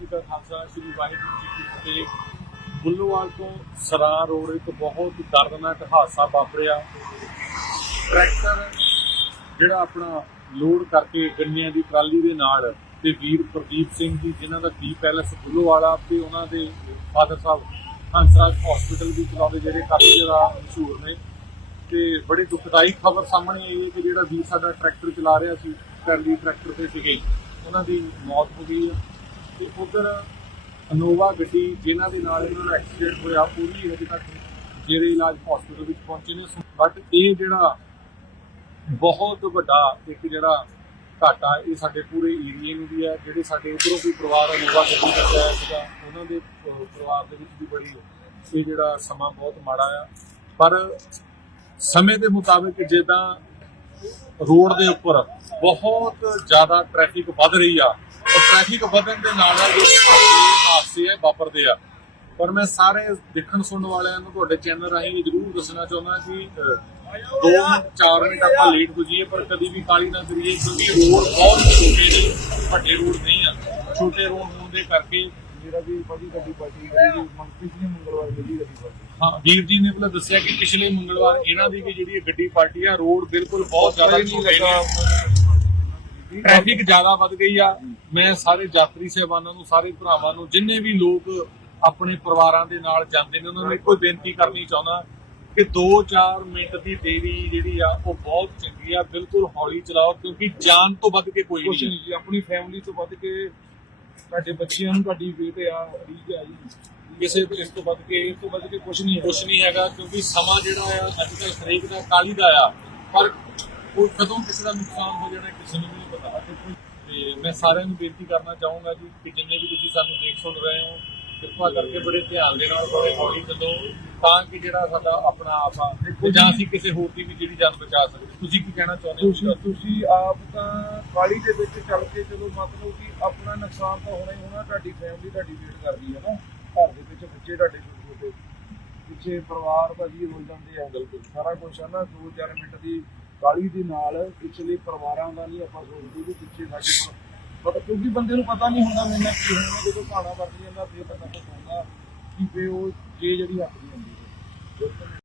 ਜੀ ਕਾ ਖਾਲਸਾ ਸ੍ਰੀ ਵਾਹਿਗੁਰੂ ਜੀ ਕੀ ਫਤਿਹ। ਬੁੱਲੋਵਾਲ ਤੋਂ ਸਰਾ ਰੋਡ ਇੱਕ ਬਹੁਤ ਦਰਦਨਾਕ ਹਾਦਸਾ ਵਾਪਰਿਆ। ਟਰੈਕਟਰ ਜਿਹੜਾ ਆਪਣਾ ਲੋਡ ਕਰਕੇ ਗੰਨਿਆਂ ਦੀ ਟਰਾਲੀ ਦੇ ਨਾਲ ਤੇ ਵੀਰ ਪ੍ਰਦੀਪ ਸਿੰਘ ਜੀ, ਜਿਨ੍ਹਾਂ ਦਾ ਦੀ ਪੈਲਸ ਬੁੱਲੋਵਾਲਾ ਤੇ ਉਹਨਾਂ ਦੇ ਫਾਦਰ ਸਾਹਿਬ ਹੰਸਰਾਜ ਹਸਪੀਟਲ ਵੀ ਚਲਾਉਂਦੇ ਜਿਹੜੇ ਕਾਫੀ ਜ਼ਿਆਦਾ ਮਸ਼ਹੂਰ ਨੇ। ਤੇ ਬੜੀ ਦੁਖਦਾਈ ਖਬਰ ਸਾਹਮਣੇ ਆਈ ਹੈ ਕਿ ਜਿਹੜਾ ਵੀਰ ਸਾਡਾ ਟਰੈਕਟਰ ਚਲਾ ਰਿਹਾ ਸੀ, ਟਰਾਲੀ ਟਰੈਕਟਰ ਤੇ ਸੀਗੇ, ਉਹਨਾਂ ਦੀ ਮੌਤ ਹੋ ਗਈ ਹੈ। ਤੇ ਉਧਰ ਅਨੋਵਾ ਗੱਡੀ ਜਿਨ੍ਹਾਂ ਦੇ ਨਾਲ ਇਹਨਾਂ ਦਾ ਐਕਸੀਡੈਂਟ ਹੋਇਆ ਪੂਰੀ ਹਜੇ ਤੱਕ ਜਿਹੜੇ ਇਲਾਜ ਹਸਪੀਟਲ ਵਿੱਚ ਪਹੁੰਚੇ ਨੇ। ਬਟ ਇਹ ਜਿਹੜਾ ਬਹੁਤ ਵੱਡਾ ਇੱਕ ਜਿਹੜਾ ਘਾਟਾ ਇਹ ਸਾਡੇ ਪੂਰੇ ਏਰੀਏ ਨੂੰ ਵੀ ਹੈ, ਜਿਹੜੇ ਸਾਡੇ ਉਧਰੋਂ ਵੀ ਪਰਿਵਾਰ ਅਨੋਵਾ ਗੱਡੀ ਦਾ ਆਇਆ ਸੀਗਾ ਉਹਨਾਂ ਦੇ ਪਰਿਵਾਰ ਦੇ ਵਿੱਚ ਵੀ ਬੜੀ ਇਹ ਜਿਹੜਾ ਸਮਾਂ ਬਹੁਤ ਮਾੜਾ ਆ। ਪਰ ਸਮੇਂ ਦੇ ਮੁਤਾਬਿਕ ਜਿੱਦਾਂ ਰੋਡ ਦੇ ਉੱਪਰ ਬਹੁਤ ਜ਼ਿਆਦਾ ਟ੍ਰੈਫਿਕ ਵੱਧ ਰਹੀ ਆ ਟ੍ਰੈਫਿਕ ਵਧਣ ਦੇ ਨਾਲ ਨਾਲ ਜਿਹੜੇ ਹਾਦਸੇ ਆ ਵਾਪਰਦੇ ਆ। ਪਰ ਮੈਂ ਸਾਰੇ ਦੇਖਣ ਸੁਣਨ ਵਾਲਿਆਂ ਨੂੰ ਤੁਹਾਡੇ ਚੈਨਲ ਰਾਹੀਂ ਜ਼ਰੂਰ ਦੱਸਣਾ ਚਾਹੁੰਦਾ ਕਿ 2-4 ਮਿੰਟ ਆਪਾਂ ਲੇਟ ਹੋ ਜਾਈਏ ਪਰ ਕਦੀ ਵੀ ਕਾਲੀ ਨਾ ਕਰੀਏ ਕਿਉਂਕਿ ਰੋਡ ਬਹੁਤ ਛੋਟੇ ਨੇ ਵੱਡੇ ਰੋਡ ਨਹੀਂ ਆ। ਛੋਟੇ ਰੋਡ ਹੋਣ ਦੇ ਕਰਕੇ ਮੇਰਾ ਵੀ ਭਾਜੀ ਗੱਡੀ ਪਾਰਟੀ ਜਿਹੜੀ ਪਿਛਲੇ ਮੰਗਲਵਾਰ ਮਿਲੀ ਗੱਡੀ ਪਾਰਟੀ ਹਾਂ। ਵੀਰ ਜੀ ਨੇ ਪਹਿਲਾਂ ਦੱਸਿਆ ਕਿ ਪਿਛਲੇ ਮੰਗਲਵਾਰ ਇਹਨਾਂ ਦੀ ਵੀ ਜਿਹੜੀ ਗੱਡੀ ਪਾਰਟੀ ਆ ਰੋਡ ਬਿਲਕੁਲ ਬਹੁਤ ਜ਼ਿਆਦਾ ਛੋਟੇ ਨੇ। ਟ੍ਰੈਫਿਕ ਜ਼ਿਆਦਾ ਵੱਧ ਗਈ ਆ। ਮੈਂ ਸਾਰੇ ਯਾਤਰੀ ਸਹਿਬਾਨਾਂ ਨੂੰ ਸਾਰੇ ਭਰਾਵਾਂ ਨੂੰ ਜਿੰਨੇ ਵੀ ਲੋਕ ਆਪਣੇ ਪਰਿਵਾਰਾਂ ਦੇ ਨਾਲ ਜਾਂਦੇ ਨੇ ਉਹਨਾਂ ਨੂੰ ਇੱਕੋ ਬੇਨਤੀ ਕਰਨੀ ਚਾਹੁੰਦਾ ਕਿ 2-4 ਮਿੰਟ ਦੀ ਦੇਰੀ ਜਿਹੜੀ ਆ ਉਹ ਬਹੁਤ ਚੰਗੀ ਆ। ਬਿਲਕੁਲ ਹੌਲੀ ਚਲਾਓ ਕਿਉਂਕਿ ਜਾਨ ਤੋਂ ਵੱਧ ਕੇ ਕੋਈ ਨਹੀਂ। ਜੀ ਆਪਣੀ ਫੈਮਿਲੀ ਤੋਂ ਵੱਧ ਕੇ ਤੁਹਾਡੇ ਬੱਚਿਆਂ ਨੂੰ ਤੁਹਾਡੀ ਵੇਟ ਆ ਰੀਜ ਆ ਜੀ। ਕਿਸੇ ਇਸ ਤੋਂ ਵੱਧ ਕੇ ਇਸ ਤੋਂ ਵੱਧ ਕੇ ਕੁਛ ਨਹੀਂ ਕੁਛ ਨਹੀਂ ਹੈਗਾ ਕਿਉਂਕਿ ਸਮਾਂ ਜਿਹੜਾ ਆ ਅੱਜ ਕੱਲ੍ਹ ਹਰੇਕ ਦਾ ਕਾਲੀ ਦਾ ਆ। ਪਰ ਉਹ ਕਦੋਂ ਕਿਸੇ ਦਾ ਨੁਕਸਾਨ ਹੋ ਜਾਣਾ ਕਿਸੇ ਨੂੰ ਵੀ ਨਹੀਂ ਪਤਾ। ਤੇ ਮੈਂ ਸਾਰਿਆਂ ਨੂੰ ਬੇਨਤੀ ਕਰਨਾ ਚਾਹੂੰਗਾ ਜੀ ਕਿ ਜਿੰਨੇ ਵੀ ਤੁਸੀਂ ਸਾਨੂੰ ਦੇਖ ਸੁਣ ਰਹੇ ਹੋ ਕਿਰਪਾ ਕਰਕੇ ਬੜੇ ਧਿਆਨ ਦੇ ਨਾਲ ਬੜੇ ਹੌਲੀ ਚੱਲੋ ਤਾਂ ਕਿ ਜਿਹੜਾ ਸਾਡਾ ਆਪਣਾ ਆਪ ਆ ਤੇ ਜਾਂ। ਅਸੀਂ ਕਿਸੇ ਹੋਰ ਦੀ ਵੀ ਜਿਹੜੀ ਜਾਨ ਬਚਾ ਸਕਦੇ। ਤੁਸੀਂ ਕੀ ਕਹਿਣਾ ਚਾਹੁੰਦੇ ਹੋ? ਤੁਸੀਂ ਤੁਸੀਂ ਆਪ ਤਾਂ ਕਾਲੀ ਦੇ ਵਿੱਚ ਚੱਲ ਕੇ ਜਦੋਂ ਮਤਲਬ ਕਿ ਆਪਣਾ ਨੁਕਸਾਨ ਤਾਂ ਹੋਣਾ ਹੀ ਹੋਣਾ ਤੁਹਾਡੀ ਫੈਮਿਲੀ ਤੁਹਾਡੀ ਵੇਟ ਕਰਦੀ ਹੈ ਨਾ। ਘਰ ਦੇ ਵਿੱਚ ਬੱਚੇ ਤੁਹਾਡੇ ਛੋਟੇ ਪਰਿਵਾਰ ਭਾਜੀ ਹੋ ਜਾਂਦੇ ਆ। ਬਿਲਕੁਲ ਸਾਰਾ ਕੁਝ ਹੈ ਨਾ 2-4 ਮਿੰਟ ਦੀ ਕਾਲੀ ਦੇ ਨਾਲ ਪਿਛਲੇ ਪਰਿਵਾਰਾਂ ਦਾ ਨਹੀਂ ਆਪਾਂ ਸੋਚਦੇ ਕਿ ਪਿੱਛੇ ਸਾਡੇ ਕੋਲ ਕਿਉਂਕਿ ਬੰਦੇ ਨੂੰ ਪਤਾ ਨਹੀਂ ਹੁੰਦਾ ਮੈਨਾਂ ਕੀ ਹੋਣਾ ਜਦੋਂ ਭਾਣਾ ਵਰਤ ਜਾਂਦਾ ਫਿਰ ਪਤਾ ਹੁੰਦਾ ਕਿ ਫੇ ਉਹ ਜੇ ਜਿਹੜੀ ਹੱਥ ਦੀ ਹੁੰਦੀ ਹੈ। ਬਿਲਕੁਲ